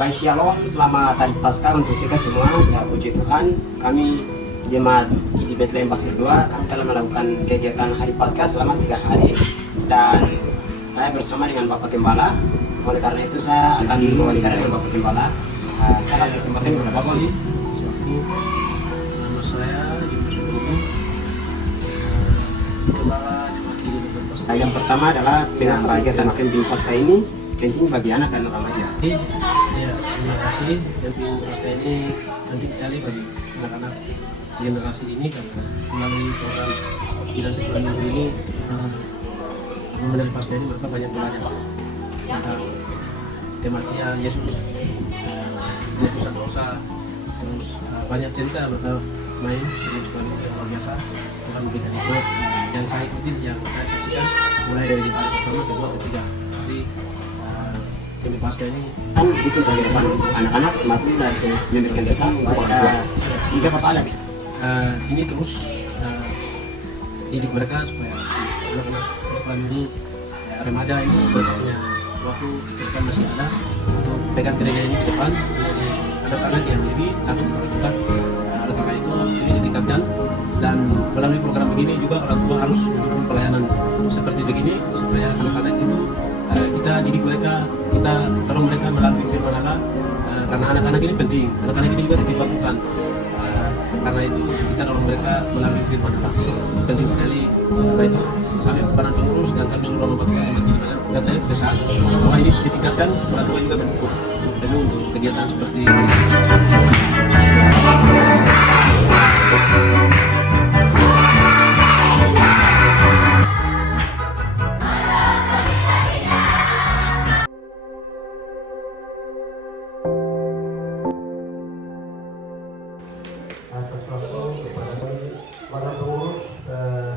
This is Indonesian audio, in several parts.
Baik, shalom, selamat hari Paskah untuk kita semua. Ya, puji Tuhan, kami jemaat di Bethlehem Pasir 2, kami telah melakukan kegiatan hari Paskah selama 3 hari. Dan saya bersama dengan Bapak Gembala. Oleh karena itu saya akan diwawancara dengan Bapak Gembala. Saya kasih kesempatan kepada Bapak. Nama saya Yunus Purwo, Kepala Jemaat di Bethlehem Pasir 2. Yang pertama adalah dengan kegiatan camping Paskah ini penting bagi anak dan remaja. Ya, terima kasih. Camping Paskah ini penting sekali bagi anak-anak generasi ini karena melalui program Bidang Sekolah Minggu ini mengenai Paskah ini mereka banyak belajar tentang kematian Yesus, penebusan dosa, terus banyak cerita mereka main dengan sekolah yang luar biasa. Tuhan memberikan itu yang saya ikuti, yang saya saksikan mulai dari hari pertama, kedua, ketiga. Jadi camping Paskah ini Kan itu bagi depan anak-anak maupun dari memberikan desa untuk orang tua. Jika Bapak ada bisa ini terus didik mereka supaya anak-anak sekolah minggu remaja ini mereka punya waktu ke depan masih ada untuk pegang gereja ini ke depan menjadi anak-anak yang lebih takut kepada Tuhan. Oleh karena itu ini ditingkatkan, dan melalui program begini juga orang tua harus mendukung pelayanan seperti begini supaya anak-anak itu kita didik mereka, kita dorong mereka melalui firman Allah, karena anak-anak ini penting, anak-anak ini juga dititipkan Tuhan. Karena itu kita dorong mereka melalui firman Allah, penting sekali. Karena itu kami para pengurus dan kami seluruh anggota jemaat ini katanya besar bahwa ini ditingkatkan, orang tua juga mendukung penuh untuk kegiatan seperti ini. Atas waktu kepada para pengurus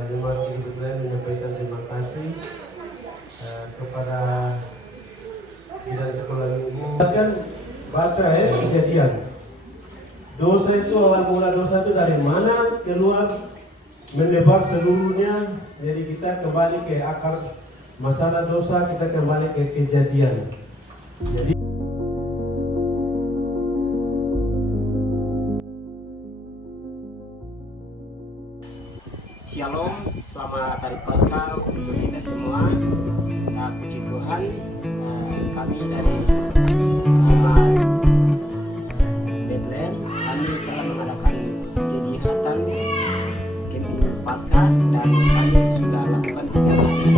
jemaat di Bethlehem menyampaikan terima kasih kepada Bidang Sekolah Minggu. Kan baca Kejadian. Dosa itu, awal mula dosa itu dari mana keluar mendebar seluruhnya. Jadi kita kembali ke akar masalah dosa, kita kembali ke Kejadian. Jadi Shalom, selamat hari Paskah untuk kita semua. Puji Tuhan, kami dari jemaat Bethlehem, kami telah mengadakan kegiatan camping Paskah dan kami sudah lakukan 3 hari.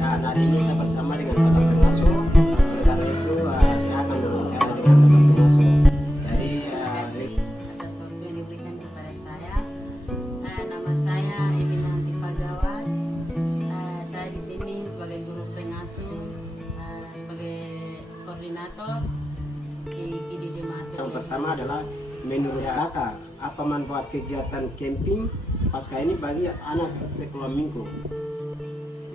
Dan hari ini saya bersama dengan Bapak Pengasuh. Oleh karena itu saya akan berbicara dengan Bapak Pengasuh. Dari atas waktu yang diberikan kepada saya. Nama saya Emina Antipagawan. Saya di sini sebagai guru pengasuh, sebagai koordinator di jemaat. yang pertama adalah menurut kakak apa manfaat kegiatan camping Paskah ini bagi anak sekolah minggu?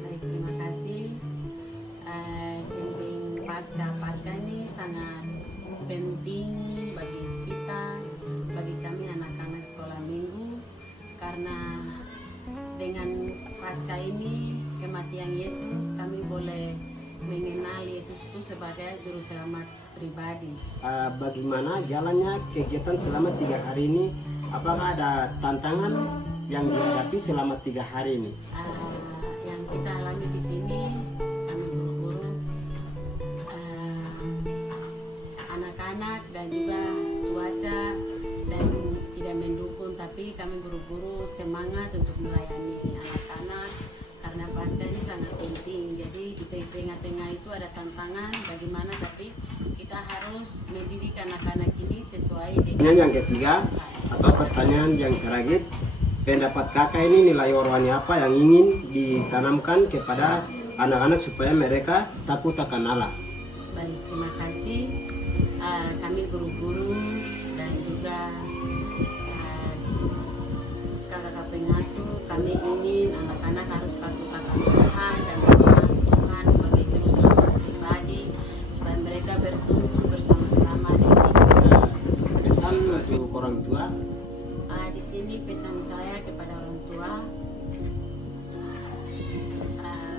Baik, terima kasih. Camping Paskah ini sangat penting bagi kita, bagi kami anak-anak sekolah minggu, karena dengan Paskah ini, kematian Yesus, kami boleh mengenal Yesus itu sebagai juru selamat pribadi. Bagaimana jalannya kegiatan selama 3 hari ini? Apakah ada tantangan yang dihadapi selama 3 hari ini? Yang kita alami di sini, kami guru-guru, anak-anak dan juga cuaca dan tidak mendukung, tapi kami guru-guru semangat untuk melayani anak-anak karena Paskah ini sangat penting. Jadi di tengah-tengah itu ada tantangan bagaimana, tapi kita harus mendidik anak-anak ini sesuai dengan. Yang ketiga atau pertanyaan yang terakhir, pendapat kakak ini nilai rohani apa yang ingin ditanamkan kepada anak-anak supaya mereka takut akan Allah? Baik, terima kasih. Kami guru-guru dan juga kakak-kakak pengasuh, kami ingin anak-anak harus takut akan Tuhan dan mengenal Tuhan sebagai juru selamat pribadi, supaya mereka bertumbuh bersama-sama dengan Yesus. Pesan untuk orang tua? Di sini pesan saya kepada orang tua,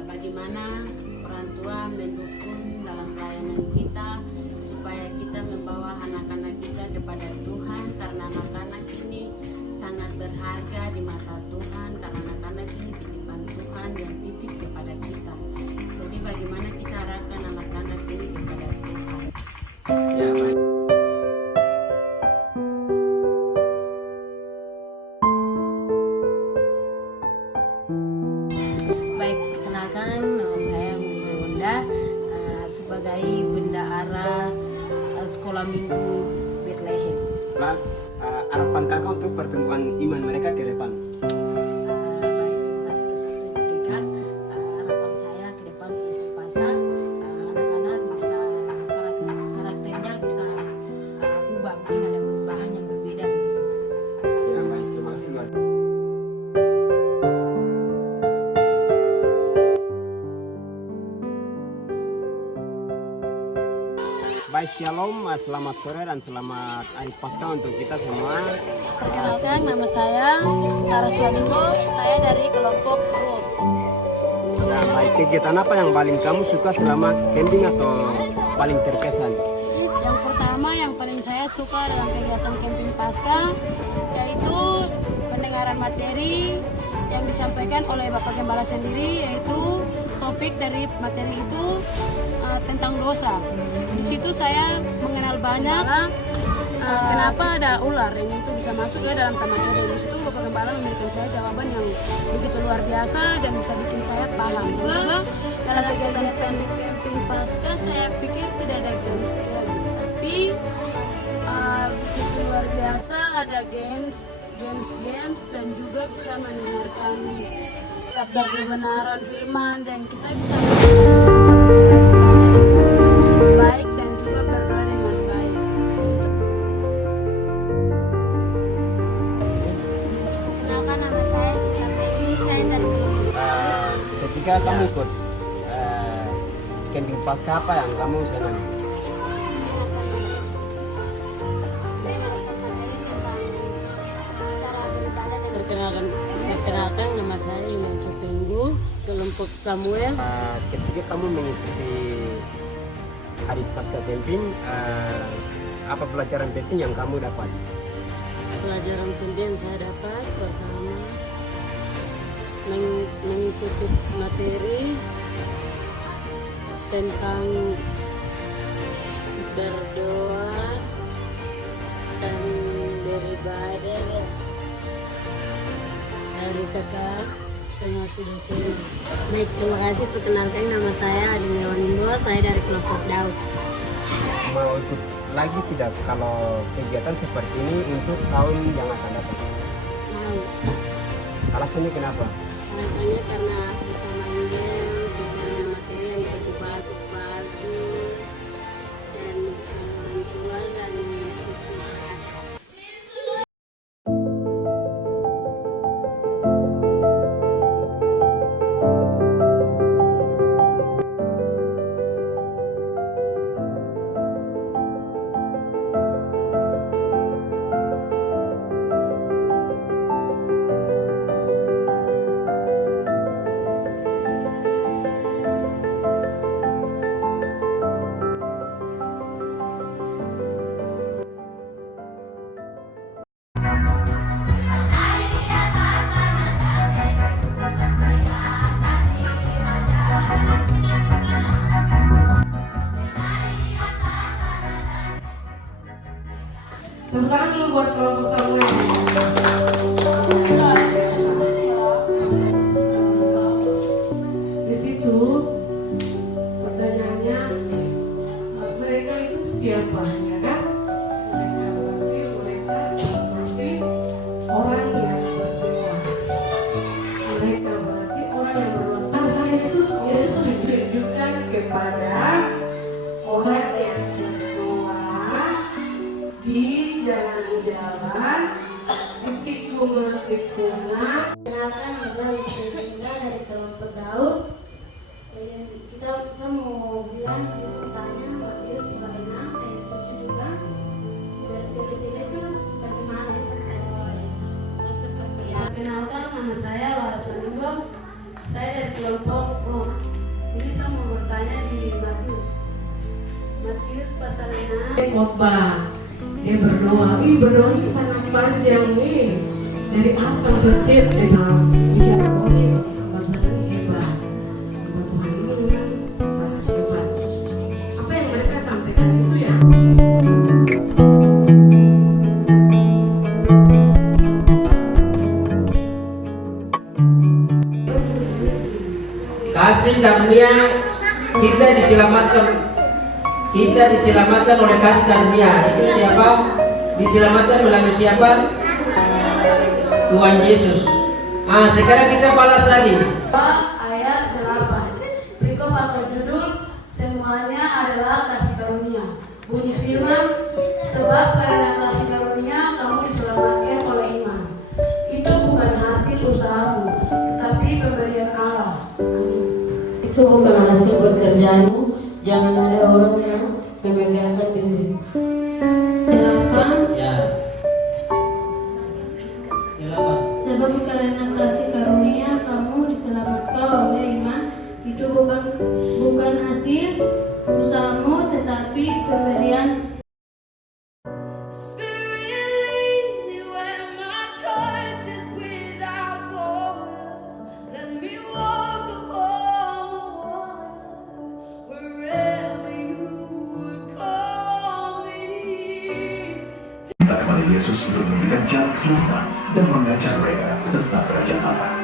bagaimana orang tua mendukung dalam pelayanan kita supaya kita membawa anak-anak kita kepada Tuhan, karena anak-anak ini sangat berharga di mata Tuhan, karena anak-anak ini titipan Tuhan yang titip kepada kita. Jadi bagaimana kita arahkan anak-anak ini kepada Tuhan. Ya, baik. Baik, perkenalkan nama saya Muli Wonda sebagai bendahara sekolah minggu Bethlehem. Nah, harapan kakak untuk pertumbuhan iman mereka ke depan. Baik, terima kasih atas waktu yang diberikan. Harapan saya ke depan selesai pasca anak-anak bisa karakternya bisa berubah, mungkin ada perubahan yang berbeda begitu. Ya, baik. Terima kasih, Tuhan. Baik, shalom, selamat sore dan selamat hari Paskah untuk kita semua. Perkenalkan, nama saya Laras Wanimbo, saya dari kelompok RUT. Nah, baik, kegiatan apa yang paling kamu suka selama camping atau paling terkesan? Yang pertama yang paling saya suka dalam kegiatan camping pasca yaitu pendengaran materi yang disampaikan oleh Bapak Gembala sendiri, yaitu topik dari materi itu tentang dosa. Di situ saya mengenal banyak kenapa ada ular yang itu bisa masuk ke dalam kamar tidur. Di situ Bapak Gembala memberikan saya jawaban yang begitu luar biasa dan bisa bikin saya paham. Juga dalam kegiatan camping pasca saya pikir tidak ada games, tapi begitu luar biasa, ada games dan juga bisa mendengarkan sabda kebenaran firman, dan kita bisa baik dan juga berdoa dengan baik. Kenalkan, nama saya Siti Aprili, saya dari Ketika kamu ikut camping pasca, apa yang kamu senang? Perkenalkan, nama saya Yulian Copenggu, kelompok Samuel. Ketika kamu mengikuti hari pasca camping, apa pelajaran penting yang kamu dapat? Pelajaran penting yang saya dapat pertama mengikuti materi tentang berdoa dan beribadah ya, dari kakak semua sudah sini. Baik, terima kasih. Perkenalkan, nama saya Adina Wanimbo, saya dari kelompok Daud. Mau ikut lagi tidak kalau kegiatan seperti ini untuk tahun yang akan datang? Mau. Alasannya kenapa? Alasannya karena bisa main game, bisa materi yang begitu bagus, dan bisa orang tua dan Tepuk tangan dulu buat kelompok Samuel. Di situ pertanyaannya, mereka itu siapa, ya kan? Mereka berarti orang yang berdoa. Mereka berarti orang yang berdoa. Yesus ditunjukkan kepada orang yang berdoa di jalan-jalan, di tikungan-tikungan. Kenalkan, nama saya Lucia dari kelompok Daud. Saya mau bilang ceritanya materi bagaimana itu juga berarti itu bagaimana seperti ya. Kenalkan, nama saya Laras Wanimbo, saya dari kelompok RUT. Ini saya mau contohnya di Matius pasal 6. Khotbah, dia berdoa. Berdoanya sangat panjang nih. Dari A sampai Z bicara boleh bahasa ini hebat. Tuhan ini sangat hebat. Apa yang mereka sampaikan itu ya? Kasih karunia kita diselamatkan oleh kasih karunia. Itu siapa? Diselamatkan melalui siapa? Tuhan Yesus. Sekarang kita balas lagi. Ayat 8. Perikop atau judul semuanya adalah kasih karunia. Bunyi firman, sebab karena kasih karunia kamu diselamatkan oleh iman. Itu bukan hasil usahamu, tetapi pemberian Allah. Amin. Itu bukan hasil pekerjaanmu. Jangan ada orang yang memegahkan diri. 8. Ya. 8. Sebab karena kasih karunia kamu diselamatkan oleh iman, itu bukan hasil usahamu, tetapi pemberian. Kepada Yesus untuk memberikan jalan selamat dan mengajak mereka tentang kerajaan Allah.